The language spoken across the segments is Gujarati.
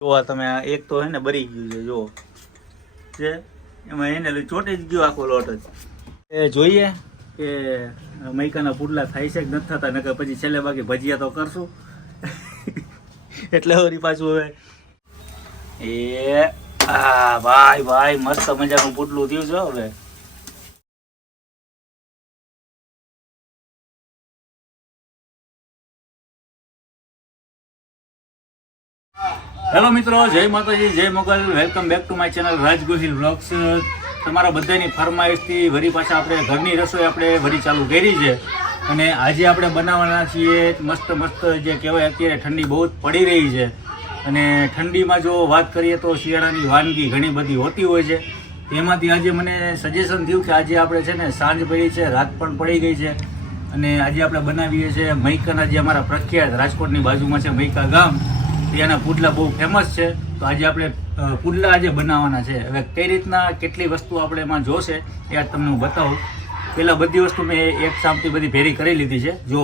જોવા તમે આ એક તો હે ને બરી ગયું છે, જો છે એમાં એને ચોટી જ ગયો આખો લોટ જ. એ જોઈએ કે મૈકાના પુડલા થાય છે કે નથી થતા, નકર પછી છેલ્લે બાકી ભજીયા તો કરશું. એટલે વળી પાછું હવે એ ભાઈ ભાઈ મસ્ત મજાનું પુડલું થયું છે હવે. હેલો મિત્રો, જય માતાજી, જય Mogal. Welcome back to my channel Raj Gohil vlogs. તમારા બધાની ફરમાઈશથી વળી પાછા આપણે ઘરની રસોઈ આપણે વળી ચાલુ કરી છે. અને આજે આપણે બનાવવાના છીએ મસ્ત મસ્ત, જે કહેવાય અત્યારે ઠંડી બહુ જ પડી રહી છે. અને ઠંડીમાં જો વાત કરીએ તો શિયાળાની વાનગી ઘણી બધી હોતી હોય છે. એમાંથી આજે મને સજેશન થયું કે આજે આપણે છે ને સાંજ પડી છે, રાત પણ પડી ગઈ છે, અને આજે આપણે બનાવીએ છીએ મૈકાના, જે અમારા પ્રખ્યાત રાજકોટની બાજુમાં છે મૈકા ગામ, ત્યાંના પુડલા બહુ ફેમસ છે. તો આજે આપણે પુડલા આજે બનાવવાના છે. હવે કઈ રીતના કેટલી વસ્તુ આપણે એમાં જોશે એ આજ તમને હું બતાવું. પહેલાં બધી વસ્તુ મેં એક સામથી બધી ભેરી કરી લીધી છે. જો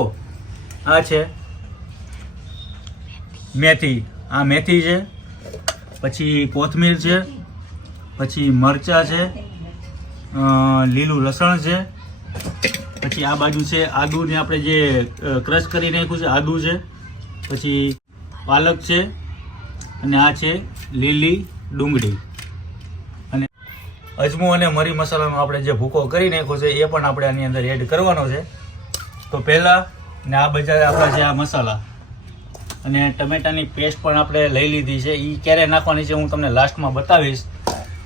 આ છે મેથી, આ મેથી છે, પછી કોથમીર છે, પછી મરચાં છે, લીલું લસણ છે, પછી આ બાજુ છે આદુને આપણે જે ક્રશ કરી નાખ્યું છે આદુ છે, પછી પાલક છે, અને આ છે લીલી ડુંગળી, અને અજમો અને મરી મસાલાનો આપણે જે ભૂકો કરી નાખ્યો છે એ પણ આપણે આની અંદર એડ કરવાનો છે. તો પહેલાં ને આ બધા આપણા છે આ મસાલા, અને ટમેટાની પેસ્ટ પણ આપણે લઈ લીધી છે. એ ક્યારે નાખવાની છે હું તમને લાસ્ટમાં બતાવીશ,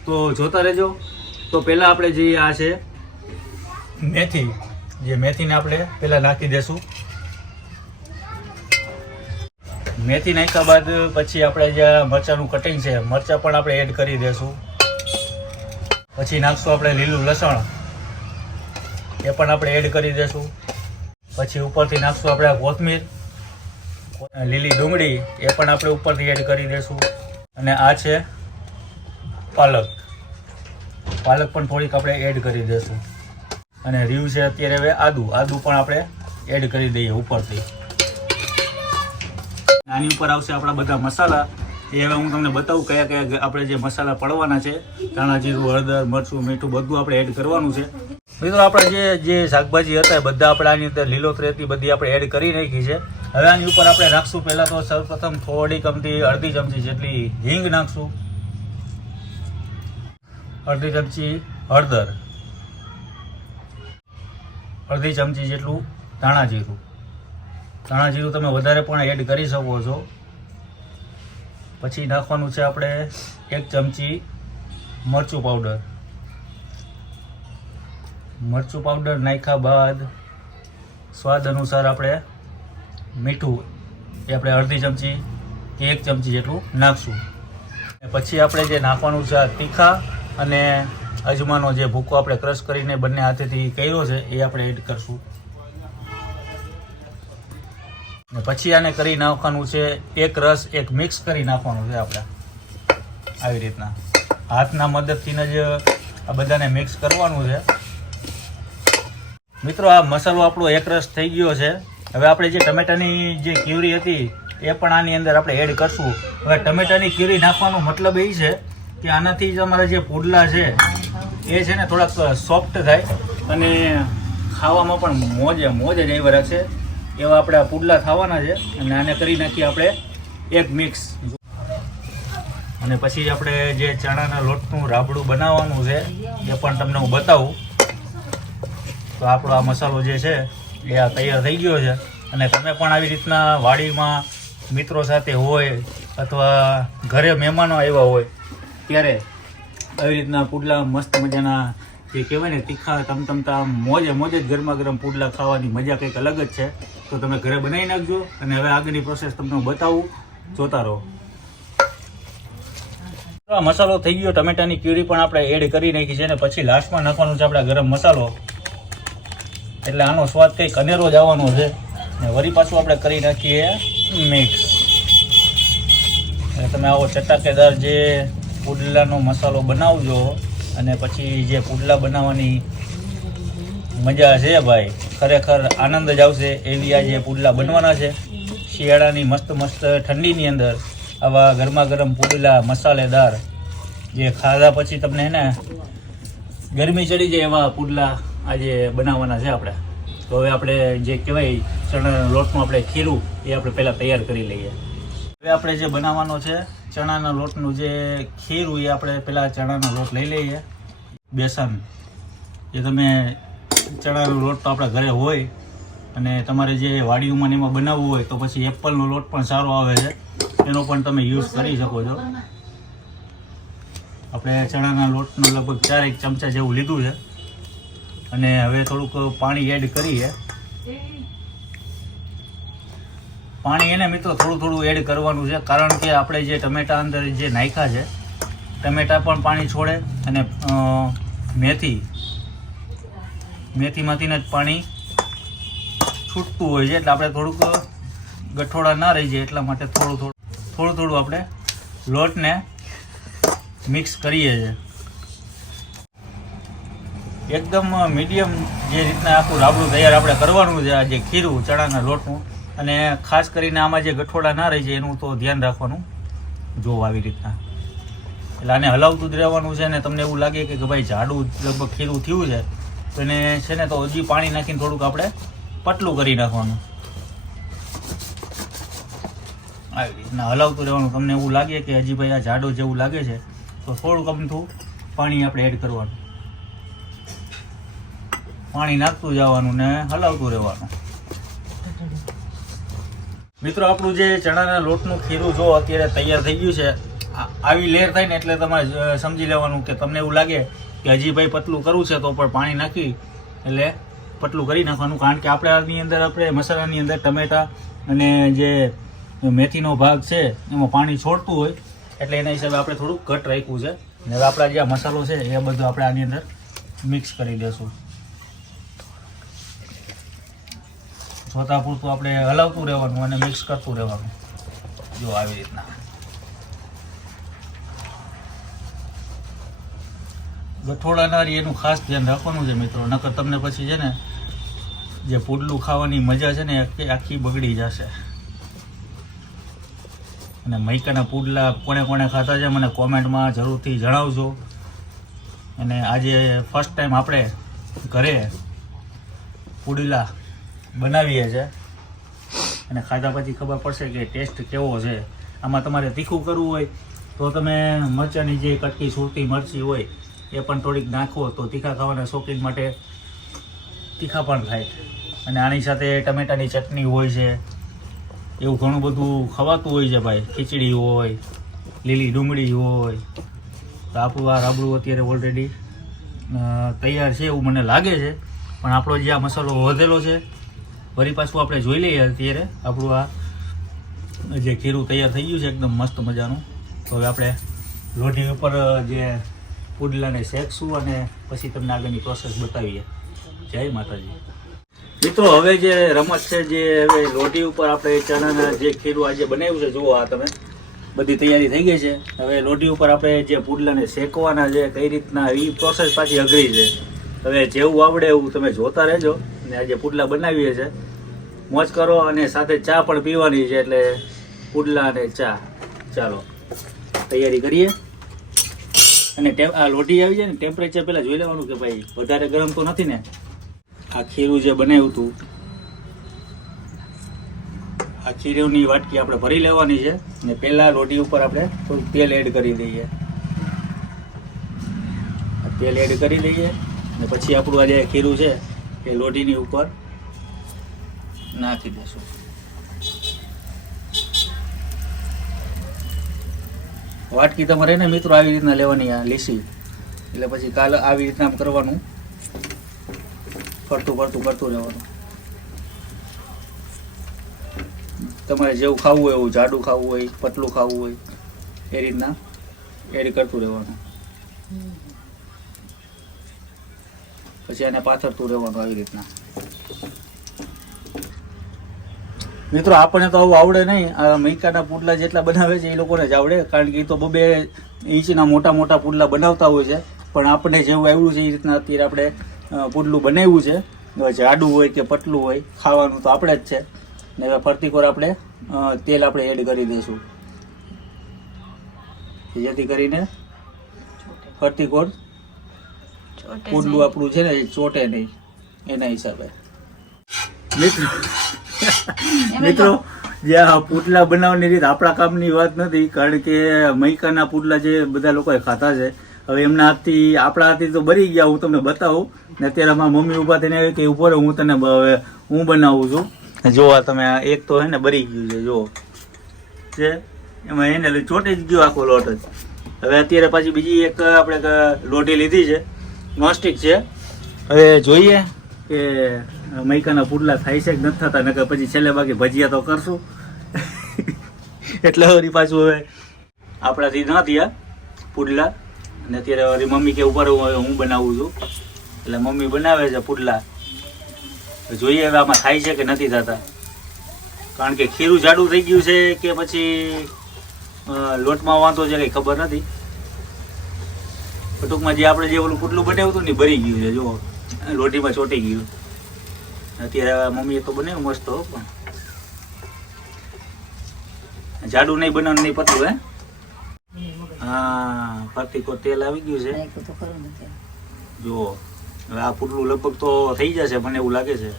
તો જોતા રહેજો. તો પહેલાં આપણે જે આ છે મેથી, જે મેથીને આપણે પહેલાં નાખી દઈશું. મેથી નાખ્યા બાદ પછી આપણે જે મરચાંનું કટિંગ છે, મરચાં પણ આપણે એડ કરી દઈશું. પછી નાખશું આપણે લીલું લસણ, એ પણ આપણે એડ કરી દઈશું. પછી ઉપરથી નાખશું આપણે કોથમીર, લીલી ડુંગળી, એ પણ આપણે ઉપરથી એડ કરી દઈશું. અને આ છે પાલક, પાલક પણ થોડીક આપણે એડ કરી દઈશું. અને રીવ છે અત્યારે હવે આદુ, આદુ પણ આપણે એડ કરી દઈએ ઉપરથી. આની ઉપર આવશે આપણા બધા મસાલા. એ હવે હું તમને બતાવું કયા કયા આપણે જે મસાલા પડવાના છે. ધાણા જીરું, હળદર, મરચું, મીઠું બધું આપણે એડ કરવાનું છે. મિત્રો આપણે જે શાકભાજી હતા એ બધા આપણે આની અંદર લીલોતરી હતી બધી આપણે એડ કરી નાખી છે. હવે આની ઉપર આપણે નાખશું પહેલાં તો સૌપ્રથમ થોડી કમથી અડધી ચમચી જેટલી હિંગ નાખશું, અડધી ચમચી હળદર, અડધી ચમચી જેટલું ધાણા જીરું. ધાણા જીરું તમે વધારે પણ એડ કરી શકો છો. પછી નાખવાનું છે આપણે 1 ચમચી મરચું પાવડર. મરચું પાવડર નાખ્યા બાદ સ્વાદ અનુસાર આપણે મીઠું, એ આપણે અડધી ચમચી કે 1 ચમચી જેટલું નાખશું. પછી આપણે જે નાખવાનું છે તીખા અને અજમાનો જે ભૂકો આપણે ક્રશ કરીને બંને હાથેથી કર્યો છે એ આપણે એડ કરશું. ને પછી આને કરી નાખવાનું છે એક રસ, એક મિક્સ કરી નાખવાનું છે આપણે આવી રીતના હાથના મદદથી જ આ બધાને મિક્સ કરવાનું છે. મિત્રો આ મસાલો આપણો એક રસ થઈ ગયો છે. હવે આપણે જે ટમેટાની જે ક્યુરી હતી એ પણ આની અંદર આપણે એડ કરશું. હવે ટમેટાની ક્યુરી નાખવાનો મતલબ એ છે કે આનાથી જ અમારા જે પુડલા છે એ છે ને થોડાક સોફ્ટ થાય અને ખાવામાં પણ મોજ જ એવી રાખશે એવા આપણે આ પુડલા થવાના છે. અને આને કરી નાખીએ આપણે એક મિક્સ. અને પછી આપણે જે ચણાના લોટનું રાબડું બનાવવાનું છે એ પણ તમને હું બતાવું. તો આપણો આ મસાલો જે છે એ આ તૈયાર થઈ ગયો છે. અને તમે પણ આવી રીતના વાડીમાં મિત્રો સાથે હોય અથવા ઘરે મહેમાનો આવ્યા હોય ત્યારે આવી રીતના પુડલા મસ્ત મજાના જે કહેવાય ને તીખા તમતમતા મોજે જ ગરમા ગરમ પુડલા ખાવાની મજા કંઈક અલગ જ છે. તો તમે ઘરે બનાવી નાખજો. અને હવે આગળની પ્રોસેસ તમને હું બતાવું, જોતા રહો. મસાલો થઈ ગયો, ટમેટાની ક્યુરી પણ આપણે એડ કરી નાખી છે. અને પછી લાસ્ટમાં નાખવાનું છે આપણે ગરમ મસાલો, એટલે આનો સ્વાદ કંઈક અનેરો જ આવવાનો છે. અને વળી પાછું આપણે કરી નાખીએ મિક્સ. અને તમે આવો ચટાકેદાર જે પુડલાનો મસાલો બનાવજો, અને પછી જે પુડલા બનાવવાની મજા છે ભાઈ, ખરેખર આનંદ જ આવશે એવી આ જે પુડલા બનવાના છે. શિયાળાની મસ્ત ઠંડીની અંદર આવા ગરમા ગરમ પુડલા મસાલેદાર જે ખાધા પછી તમને હે ને ગરમી ચડી જાય એવા પુડલા આજે બનાવવાના છે આપણે. તો હવે આપણે જે કહેવાય ચણાના લોટનું આપણે ખીરું એ આપણે પહેલાં તૈયાર કરી લઈએ. હવે આપણે જે બનાવવાનો છે ચણાના લોટનું જે ખીરું એ આપણે પહેલાં ચણાનો લોટ લઈ લઈએ. બેસન એ તમે ચણાનો લોટ તો આપણા ઘરે હોય અને તમારે જે વાડીઓમાં એમાં બનાવવું હોય તો પછી એપલનો લોટ પણ સારો આવે છે, એનો પણ તમે યુઝ કરી શકો છો. આપણે ચણાના લોટનું લગભગ 4 ચમચા જેવું લીધું છે અને હવે થોડુંક પાણી એડ કરીએ. પાણી એને મિત્રો થોડું એડ કરવાનું છે, કારણ કે આપણે જે ટમેટા અંદર જે નાખ્યા છે ટમેટા પણ પાણી છોડે અને મેથીમાંથી જ પાણી છૂટતું હોય છે, એટલે આપણે થોડુંક ગઠોડા ના રહી જાય એટલા માટે થોડું આપણે લોટને મિક્સ કરીએ છીએ. એકદમ મીડિયમ જે રીતના આખું રાબડું તૈયાર આપણે કરવાનું છે આ જે ખીરું ચણાના લોટનું. અને ખાસ કરીને આમાં જે ગઠોડા ના રહી જાય એનું તો ધ્યાન રાખવાનું. જો આવી રીતના એટલે આને હલાવતું જ રહેવાનું છે. ને તમને એવું લાગે કે ભાઈ જાડું લગભગ ખીરું થયું છે તો એને છે ને તો હજી પાણી નાખીને થોડુંક આપણે પતલું કરી નાખવાનું. આવી રીતના હલાવતું રહેવાનું. તમને એવું લાગે કે હજી ભાઈ આ જાડો જેવું લાગે છે તો થોડુંક અમથું પાણી આપણે એડ કરવાનું. પાણી નાખતું જવાનું ને હલાવતું રહેવાનું. મિત્રો આપણું જે ચણાના લોટનું ખીરું જો અત્યારે તૈયાર થઈ ગયું છે. આવી લેર થાય ને એટલે તમારે સમજી લેવાનું કે તમને એવું લાગે કે હજી ભાઈ પતલું કરવું છે તો પણ પાણી નાખી એટલે પતલું કરી નાખવાનું. કારણ કે આપણે આની અંદર આપણે મસાલાની અંદર ટમેટા અને જે મેથીનો ભાગ છે એમાં પાણી છોડતું હોય એટલે એના હિસાબે આપણે થોડુંક ઘટ રાખ્યું છે. અને હવે આપણા જે મસાલો છે એ બધું આપણે આની અંદર મિક્સ કરી દઈશું. જોતા પૂરતું આપણે હલાવતું રહેવાનું અને મિક્સ કરતું રહેવાનું. જો આવી રીતના ગઠોડા એનું ખાસ ધ્યાન રાખવાનું છે મિત્રો, નકર તમને પછી છે ને જે પુડલું ખાવાની મજા છે ને આખી બગડી જશે. અને મૈકાના પુડલા કોણે ખાતા છે મને કોમેન્ટમાં જરૂરથી જણાવજો. અને આજે ફર્સ્ટ ટાઈમ આપણે ઘરે પુડલા બનાવીએ છીએ અને ખાધા પછી ખબર પડશે કે ટેસ્ટ કેવો છે. આમાં તમારે તીખું કરવું હોય તો તમે મરચાંની જે કટકી સુરતી મરચી હોય એ પણ થોડીક નાખો તો તીખા ખાવાના શોખીન માટે તીખા પણ થાય. અને આની સાથે ટમેટાની ચટણી હોય છે, એવું ઘણું બધું ખવાતું હોય છે ભાઈ. ખીચડી હોય, લીલી ડુંગળી હોય. તો આપણું આ રાબડું અત્યારે ઓલરેડી તૈયાર છે એવું મને લાગે છે. પણ આપણો જે આ મસાલો વધેલો છે ફરી પાછું આપણે જોઈ લઈએ. અત્યારે આપણું આ જે ખીરું તૈયાર થઈ ગયું છે એકદમ મસ્ત મજાનું. તો હવે આપણે લોઢી ઉપર જે પુડલાને શેકશું અને પછી તમને આગળની પ્રોસેસ બતાવીએ. જય માતાજી. મિત્રો હવે જે રમત છે જે હવે લોઢી ઉપર આપણે ચણાના જે ખીરું આજે બનાવ્યું છે જુઓ આ તમે બધી તૈયારી થઈ ગઈ છે. હવે લોઢી ઉપર આપણે જે પુડલાને શેકવાના છે કઈ રીતના એ પ્રોસેસ પાછી અઘરી છે. હવે જેવું આવડે એવું તમે જોતા રહેજો. ને આજે પુડલા બનાવીએ છીએ, મોજ કરો અને સાથે ચા પણ પીવાની છે. એટલે પુડલા અને ચા ચાલો તૈયારી કરીએ. અને આ લોઢી આવી જાય ને ટેમ્પરેચર પહેલાં જોઈ લેવાનું કે ભાઈ વધારે ગરમ તો નથી ને. આ ખીરું જે બનાવ્યું હતું આ ખીરુંની વાટકી આપણે ભરી લેવાની છે. ને પહેલાં લોઢી ઉપર આપણે થોડું તેલ એડ કરી દઈએ. તેલ એડ કરી દઈએ ને પછી આપણું આ જે ખીરું છે એ લોઢીની ઉપર નાખી દઈશું. વાટકી તમારે ને મિત્રો આવી રીતના લેવાની આ લીસી. એટલે પછી કાલે આવી રીતના કરવાનું, ફરતું રહેવાનું. તમારે જેવું ખાવું હોય એવું, જાડું ખાવું હોય, પતલું ખાવું હોય એ રીતના એડ કરતું રહેવાનું. પછી એને પાથરતું રહેવાનું આવી રીતના. મિત્રો આપણને તો આવું આવડે નહીં. આ મૈકાના પુડલા જેટલા બનાવે છે એ લોકોને જ આવડે, કારણ કે એ તો 2 ઇંચના મોટા પુડલા બનાવતા હોય છે. પણ આપણને જેવું આવ્યું છે એ રીતના અત્યારે આપણે પુડલું બનાવ્યું છે. જાડું હોય કે પતલું હોય ખાવાનું તો આપણે જ છે. ને હવે ફરતી કોર આપણે તેલ આપણે એડ કરી દઈશું. જેથી કરીને ફરતી કોર પુડલું આપણું છે ને એ ચોટે નહીં એના હિસાબે. મિત્રો જે આ પુડલા બનાવવાની રીત આપણા કામની વાત નથી, કારણ કે મૈકાના પુડલા જે બધા લોકોએ ખાધા છે, હવે એમના હાથથી આપણા હાથથી તો બરી ગયા. હું તમને બતાવું ને અત્યારે મારા મમ્મી ઉભા થઈને આવે કે ઉપર હું તને હવે હું બનાવું છું. જો આ તમે એક તો હે ને બરી ગયું છે, જો છે એમાં એને ચોટી જ ગયો આખો લોટ જ. હવે અત્યારે પાછી બીજી એક આપણે લોટી લીધી છે, નોનસ્ટિક છે. હવે જોઈએ કે મૈકાના પુડલા થાય છે કે નથી થતા, નકર પછી છેલ્લે બાકી ભજીયા તો કરશું. એટલે વળી પાછું હવે આપણાથી ના થયા પુડલા, અને અત્યારે વળી મમ્મી કે ઉપર હું બનાવું છું, એટલે મમ્મી બનાવે છે પુડલા. જોઈએ હવે આમાં થાય છે કે નથી થતા, કારણ કે ખીરું જાડું થઈ ગયું છે કે પછી લોટમાં વાંધો છે કંઈ ખબર નથી. ટૂંકમાં જે આપણે જે ઓલું પુડલું બનાવ્યું હતું ને ભરી ગયું છે, જો લોટીમાં ચોટી ગયું. અત્યારે મમ્મીએ તો બનાવ્યું મસ્ત, પણ જાડું નહીં બનાવવાનું, નહીં પતલું. હે હા, ફરતી કો તેલ આવી ગયું છે. જો હવે આ પુડલું લગભગ તો થઈ જશે મને એવું લાગે છે,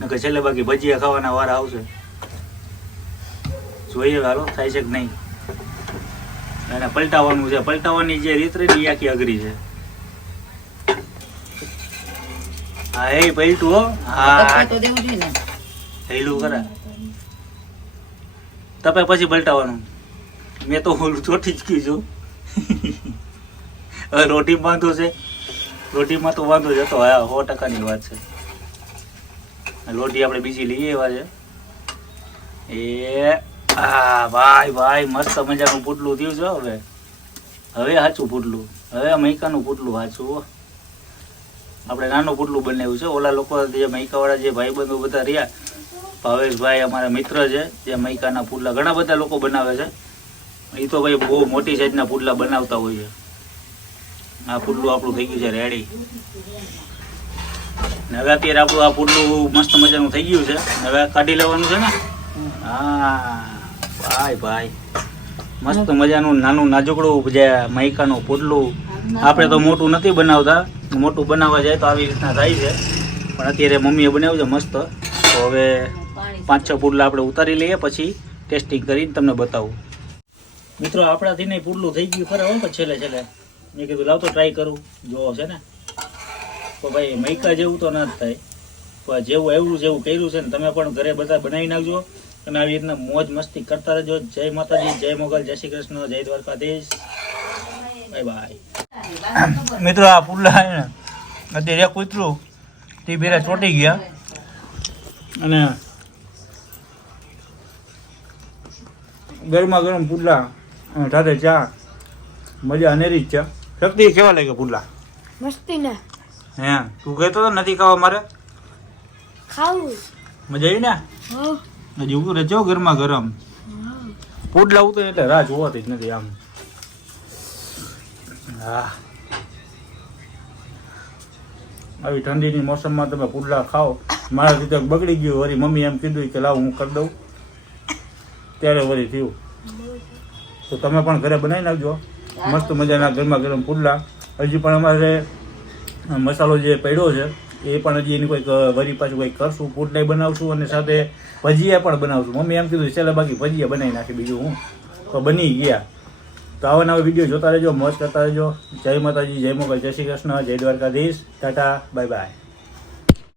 નકર છેલ્લે બાકી ભજીયા ખાવાના વાર આવશે. જોઈએ હાલો થાય છે કે નહીં. અને પલટાવવાનું છે, પલટાવવાની જે રીત રહી આખી અઘરી છે. હા એ પલટું હો, હા હેલું કરા તપે પછી પલટાવવાનું. મેં તો ઓલું ચોટી જ ગયું છું. હવે રોટી વાંધો છે, રોટીમાં તો વાંધો જ હતો. હા 100%ની વાત છે. રોટી આપણે બીજી લઈએ એવા છે. એ હા ભાઈ ભાઈ મસ્ત મજાનું પુડલું થયું છે. હવે સાચું પુડલું, હવે મૈકાનું પુડલું સાચું. આપણે નાનું પુડલું બનાવ્યું છે. ઓલા લોકો જે મૈકાવાળા જે ભાઈબંધો બધા રહ્યા, ભાવેશભાઈ અમારા મિત્ર છે, જે મૈકાના પુડલા ઘણા બધા લોકો બનાવે છે. એ તો ભાઈ બહુ મોટી સાઈઝના પુડલા બનાવતા હોય છે. આ પુડલું આપણું થઈ ગયું છે રેડી. હવે અત્યારે આપણું આ પુડલું મસ્ત મજાનું થઈ ગયું છે. હવે કાઢી લેવાનું છે ને. હા ભાઈ ભાઈ મસ્ત મજાનું નાનું નાજુકડું જે મૈકાનું પુડલું. આપણે તો મોટું નથી બનાવતા, મોટું બનાવવા જાય તો આવી રીતના થાય છે, પણ અત્યારે મમ્મીએ બનાવ્યું છે મસ્ત. તો હવે 5-6 પુડલા આપણે ઉતારી લઈએ, પછી ટેસ્ટિંગ કરીને તમને બતાવું. મિત્રો આપણાથી નહીં પુડલું થઈ ગયું ખરા પણ છેલ્લે મેં કીધું લાવ તો ટ્રાય કરું. જોવો છે ને તો ભાઈ મૈકા જેવું તો ના જ થાય, પણ જેવું આવ્યું જેવું કર્યું છે ને, તમે પણ ઘરે બધા બનાવી નાખજો. તમે આવી રીતના મોજ મસ્તી કરતા રહેજો. જય માતાજી, જય મોગલ, જય શ્રી કૃષ્ણ, જય દ્વારકાધીશ. Bye bye. મિત્રો આ પુડલા ને અત્યારે એક કૂતરું તે બેરા ચોટી ગયા, અને ગરમા ગરમ પુડલા સાથે ચા, મજા અનેરી જ છે. શક્તિ કેવા લાગે પુડલા? મસ્તી ને. હે તું કહેતો તો નથી ખાવા મારે? ખાવું. મજા આવી ને? હજી ઉભું રહેજો. ગરમા ગરમ પુડલા ઉતરે એટલે રાહ જોવાતી જ નથી આમ. હા આવી ઠંડીની મોસમમાં તમે પુડલા ખાઓ. મારા રીતે બગડી ગયું, વળી મમ્મી એમ કીધું કે લાવ હું કરી દઉં, ત્યારે વળી થયું. તો તમે પણ ઘરે બનાવી નાખજો મસ્ત મજાના ગરમા ગરમ પુડલા. હજી પણ અમારે મસાલો જે પડ્યો છે એ પણ હજી એની કોઈક વરી પાછું કંઈક કરશું, પુડલા બનાવશું અને સાથે ભજીયા પણ બનાવશું. મમ્મી એમ કીધું ચાલે બાકી ભજીયા બનાવી નાખી, બીજું હું તો બની ગયા. તો આવા નવા વિડીયો જોતા રહેજો, મોજ કરતા રહેજો. જય માતાજી, જય મોગલ, જય શ્રી કૃષ્ણ, જય દ્વારકાધીશ. Tata bye bye.